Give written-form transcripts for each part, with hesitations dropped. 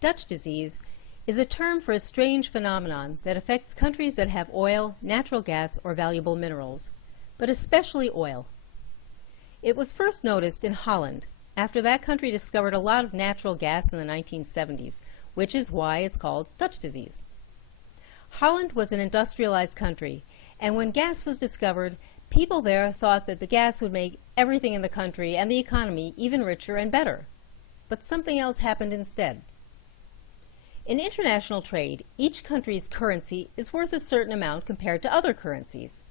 Dutch disease is a term for a strange phenomenon that affects countries that have oil, natural gas, or valuable minerals, but especially oil. It was first noticed in Holland after that country discovered a lot of natural gas in the 1970s, which is why it's called Dutch disease. Holland was an industrialized country, and when gas was discovered, people there thought that the gas would make everything in the country and the economy even richer and better. But something else happened instead. In international trade, each country's currency is worth a certain amount compared to other currencies.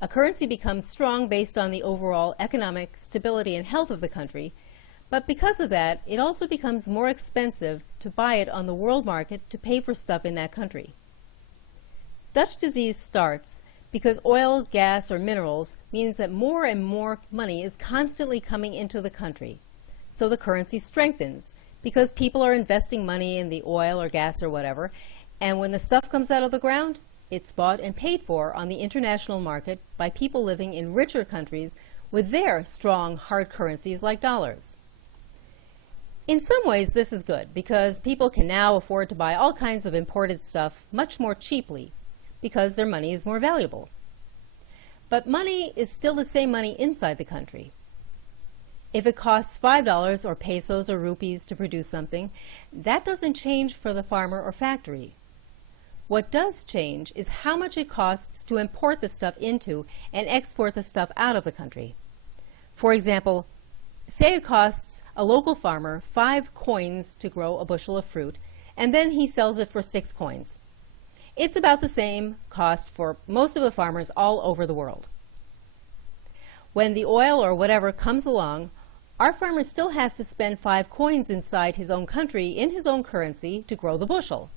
A currency becomes strong based on the overall economic stability and health of the country, but because of that, it also becomes more expensive to buy it on the world market to pay for stuff in that country. Dutch disease starts because oil, gas, or minerals means that more and more money is constantly coming into the country. So the currency strengthens because people are investing money in the oil or gas or whatever, and when the stuff comes out of the ground, it's bought and paid for on the international market by people living in richer countries with their strong hard currencies like dollars. In some ways this is good because people can now afford to buy all kinds of imported stuff much more cheaply because their money is more valuable. But money is still the same money inside the country. If it costs $5 or pesos or rupees to produce something, that doesn't change for the farmer or factory. What does change is how much it costs to import the stuff into and export the stuff out of the country. For example, say it costs a local farmer 5 coins to grow a bushel of fruit, and then he sells it for 6 coins. It's about the same cost for most of the farmers all over the world. When the oil or whatever comes along, our farmer still has to spend 5 coins inside his own country in his own currency to grow the bushel.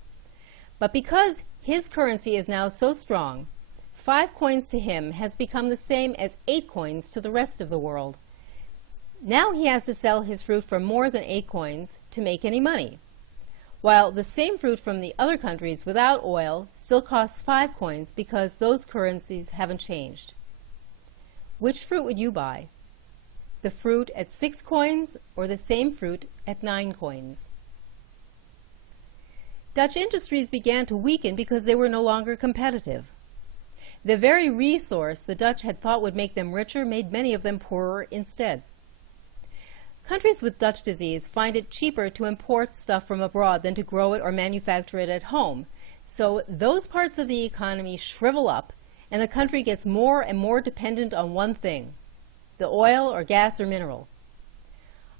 But because his currency is now so strong, 5 coins to him has become the same as 8 coins to the rest of the world. Now he has to sell his fruit for more than 8 coins to make any money, while the same fruit from the other countries without oil still costs 5 coins because those currencies haven't changed. Which fruit would you buy? The fruit at 6 coins or the same fruit at 9 coins? Dutch industries began to weaken because they were no longer competitive. The very resource the Dutch had thought would make them richer made many of them poorer instead. Countries with Dutch disease find it cheaper to import stuff from abroad than to grow it or manufacture it at home. So those parts of the economy shrivel up and the country gets more and more dependent on one thing, the oil or gas or mineral.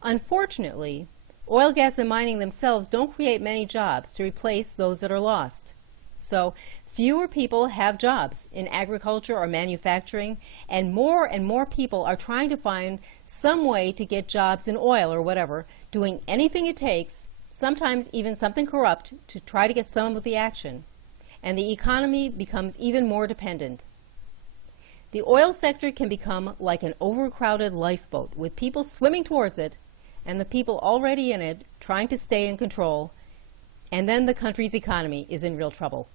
Unfortunately, oil, gas, and mining themselves don't create many jobs to replace those that are lost. So fewer people have jobs in agriculture or manufacturing, and more people are trying to find some way to get jobs in oil or whatever, doing anything it takes, sometimes even something corrupt, to try to get some of the action. And the economy becomes even more dependent. The oil sector can become like an overcrowded lifeboat with people swimming towards it and the people already in it trying to stay in control, and then the country's economy is in real trouble.